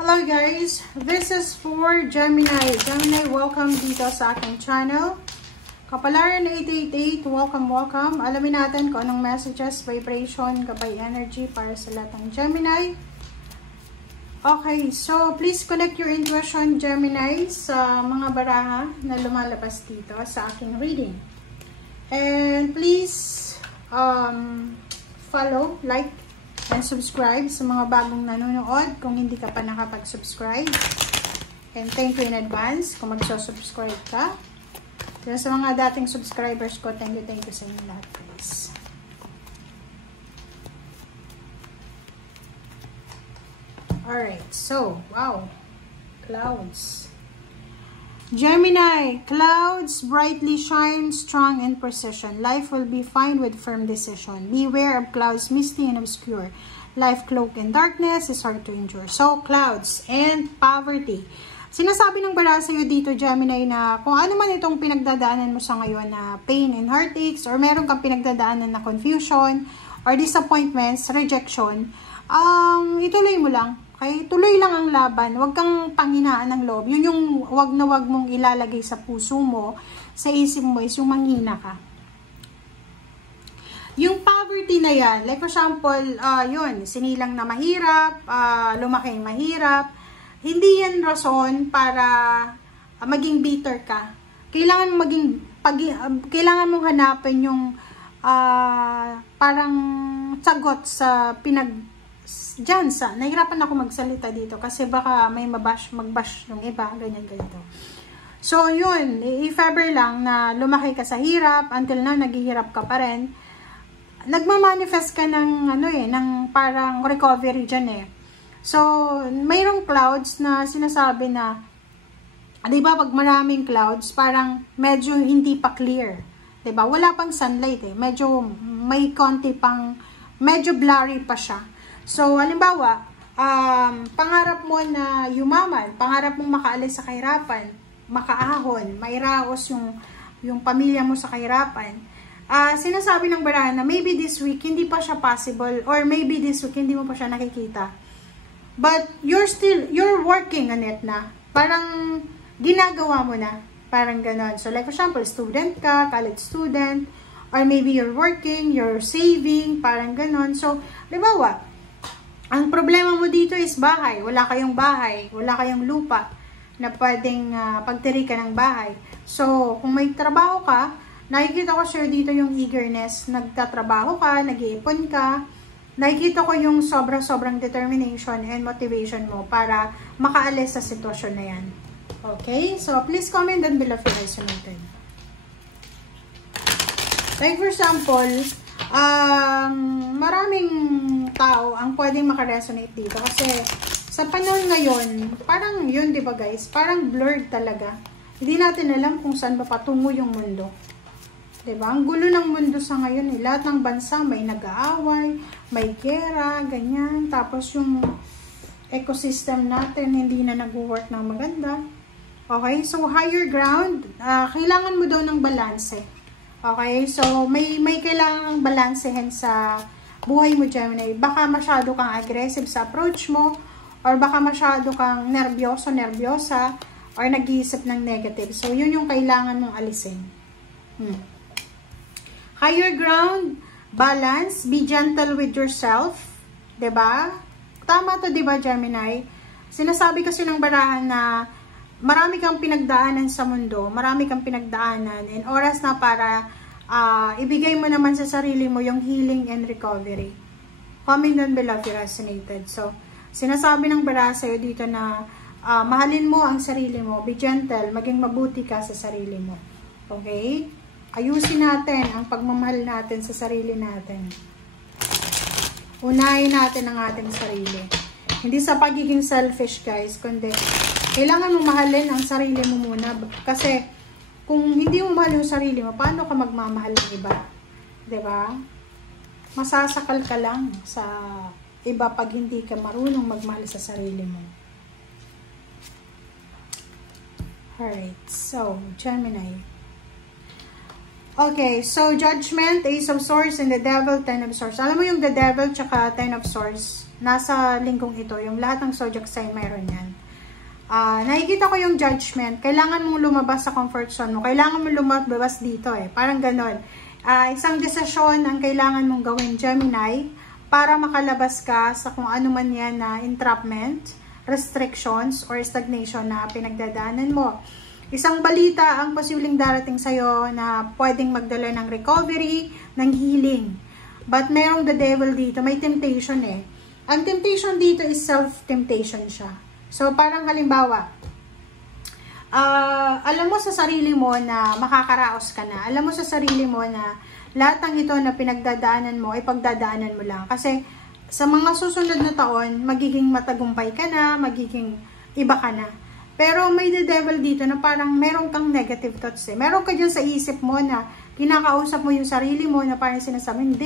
Hello guys, this is for Gemini. Gemini, welcome dito sa aking channel. Kapalaran 888, welcome. Alamin natin kung anong messages, vibration, gabay energy para sa lahat ng Gemini. Okay, so please connect your intuition, Gemini, sa mga baraha na lumalabas dito sa aking reading. And please follow, like, and subscribe sa mga bagong nanonood kung hindi ka pa nakapag-subscribe. And thank you in advance kung magsusubscribe ka. Kaya sa mga dating subscribers ko, thank you sa inyo lahat, guys. Alright, so, wow. Clouds. Gemini, clouds brightly shine, strong and precision. Life will be fine with firm decision. Beware of clouds misty and obscure. Life cloaked in darkness is hard to endure. So, clouds and poverty. Sinasabi ng bara sa'yo dito, Gemini, na kung ano man itong pinagdadaanan mo sa ngayon na pain and heartaches, or meron kang pinagdadaanan na confusion, or disappointments, rejection, ituloy mo lang. Okay? Tuloy lang ang laban. Huwag kang panghinaan ng loob. Yun yung wag na wag mong ilalagay sa puso mo, sa isip mo is yung manghina ka. Yung poverty na yan, like for example, yun, sinilang na mahirap, lumaking mahirap, hindi yan rason para maging bitter ka. Kailangan mong hanapin yung parang sagot sa nahirapan ako magsalita dito kasi baka may mag-bash yung iba, ganyan. So, yun, if ever lang na lumaki ka sa hirap, until now, naghihirap ka pa rin, nagmamanifest ka ng, ng parang recovery dyan eh. So, mayroong clouds na sinasabi na, diba, pag maraming clouds, parang medyo hindi pa clear. Diba? Wala pang sunlight eh. Medyo may konti pang, medyo blurry pa siya. So, halimbawa, pangarap mo na yumaman, pangarap mong makaalis sa kahirapan, makaahon, mairaos yung pamilya mo sa kahirapan. Sinasabi ng barahan na maybe this week hindi pa siya possible, or maybe this week hindi mo pa siya nakikita. But you're working on it na. Parang ginagawa mo na. Parang ganon. So, like for example, student ka, college student, or maybe you're working, you're saving, parang ganon. So, halimbawa, ang problema mo dito is bahay. Wala kayong bahay. Wala kayong lupa na pwedeng pagtiri ka ng bahay. So, kung may trabaho ka, nakikita ko sure dito yung eagerness. Nagtatrabaho ka, nag-iipon ka. Nakikita ko yung sobrang determination and motivation mo para makaalis sa sitwasyon na yan. Okay? So, please comment down below if you resonated. Like for example, maraming tao ang pwedeng makaresonate dito kasi sa panahon ngayon, parang yun, di ba guys? Parang blurred talaga. Hindi natin alam kung saan ba patungo yung mundo. Di ba? Ang gulo ng mundo sa ngayon, eh. Lahat ng bansa may nag-aaway, may gera, ganyan. Tapos yung ecosystem natin hindi na nag-work ng maganda. Okay? So, higher ground, kailangan mo daw ng balanse. Okay? So, may kailangang balansehin sa buhay mo, Gemini. Baka masyado kang aggressive sa approach mo, or baka masyado kang nervyosa, or nag-iisip ng negative. So, yun yung kailangan mong alisin. Higher ground, balance, be gentle with yourself. Diba? Tama to, diba, Gemini? Sinasabi kasi ng barahan na marami kang pinagdaanan sa mundo, marami kang pinagdaanan, and oras na para ibigay mo naman sa sarili mo yung healing and recovery. Comment down below if you resonated. So, sinasabi ng bara sa'yo dito na mahalin mo ang sarili mo, be gentle, maging mabuti ka sa sarili mo. Okay? Ayusin natin ang pagmamahal natin sa sarili natin. Unahin natin ang ating sarili. Hindi sa pagiging selfish, guys, kundi kailangan mo mahalin ang sarili mo muna. Kasi, kung hindi mo mahal yung sarili mo, paano ka magmamahal ng iba? Diba? Masasakal ka lang sa iba pag hindi ka marunong magmahal sa sarili mo. Alright, so, Gemini. Okay, so, Judgment, Ace of Swords, and the Devil, Ten of Swords. Alam mo yung the Devil tsaka Ten of Swords, nasa linggong ito, yung lahat ng zodiac sign mayroon yan. Nakikita ko yung judgment. Kailangan mong lumabas sa comfort zone mo. Kailangan mong lumabas dito Parang ganon. Isang desisyon ang kailangan mong gawin, Gemini, para makalabas ka sa kung ano man yan na entrapment, restrictions, or stagnation na pinagdadaanan mo. Isang balita ang posibleng darating sa'yo na pwedeng magdala ng recovery, ng healing. But merong the devil dito, may temptation Ang temptation dito is self-temptation siya. So, parang halimbawa, alam mo sa sarili mo na makakaraos ka na. Alam mo sa sarili mo na lahat ng ito na pinagdadaanan mo, ay pagdadaanan mo lang. Kasi, sa mga susunod na taon, magiging matagumpay ka na, magiging iba ka na. Pero may the devil dito na parang meron kang negative thoughts Meron ka dyan sa isip mo na kinakausap mo yung sarili mo na parang sinasabi,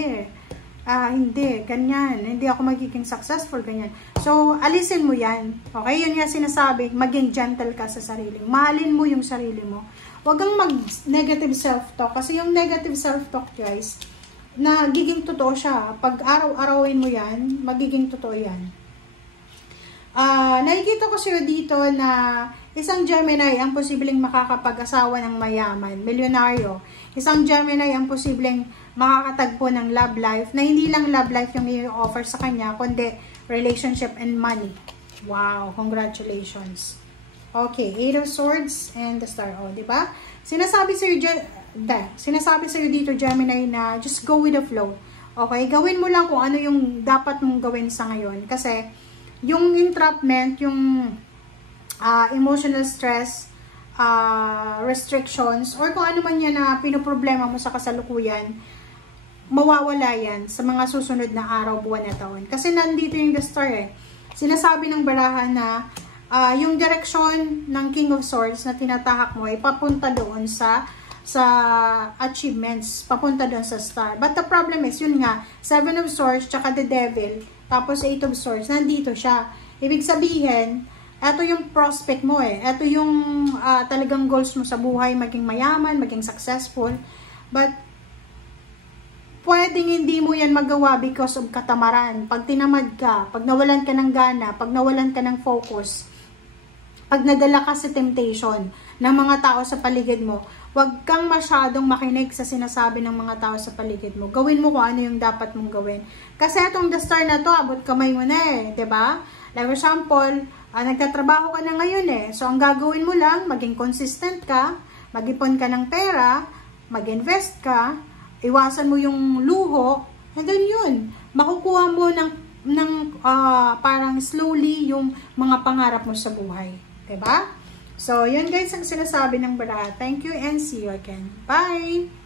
hindi, ganyan, hindi ako magiging successful, ganyan. So, alisin mo yan. Okay, yun nga sinasabi, maging gentle ka sa sarili. Mahalin mo yung sarili mo. Huwag kang mag-negative self-talk. Kasi yung negative self-talk, guys, nagiging totoo siya. Pag araw-arawin mo yan, magiging totoo yan. Nakikita ko sa'yo dito na isang Gemini ang posibleng makakapag-asawa ng mayaman, milyonaryo. Isang Gemini ang posibleng makakatagpo ng love life, na hindi lang love life yung i-offer sa kanya, kundi relationship and money. Wow, congratulations. Okay, 8 of Swords and the Star. Diba? Sinasabi sa'yo dito, Gemini, na just go with the flow. Okay, gawin mo lang kung ano yung dapat mong gawin sa ngayon. Kasi, yung entrapment, yung emotional stress, restrictions, or kung ano man yan na pinoproblema mo sa kasalukuyan, mawawala yan sa mga susunod na araw, buwan na taon. Kasi nandito yung the Star Sinasabi ng barahan na yung direction ng King of Swords na tinatahak mo ay papunta doon sa achievements, papunta doon sa Star. But the problem is, yun nga, 7 of Swords, tsaka the Devil, tapos 8 of Swords, nandito siya. Ibig sabihin, ito yung prospect mo ito yung talagang goals mo sa buhay, maging mayaman, maging successful. But, pwedeng hindi mo yan magawa because of katamaran. Pag tinamad ka, pag nawalan ka ng gana, pag nawalan ka ng focus, pag nadala ka sa temptation ng mga tao sa paligid mo, huwag kang masyadong makinig sa sinasabi ng mga tao sa paligid mo. Gawin mo kung ano yung dapat mong gawin. Kasi itong the Star na to, abot kamay mo na diba? Like for example, nagtatrabaho ka na ngayon So, ang gagawin mo lang, maging consistent ka, mag-ipon ka ng pera, mag-invest ka, iwasan mo yung luho, and then yun, makukuha mo ng parang slowly yung mga pangarap mo sa buhay. Diba? So, yun guys ang sinasabi ng baraha. Thank you and see you again. Bye!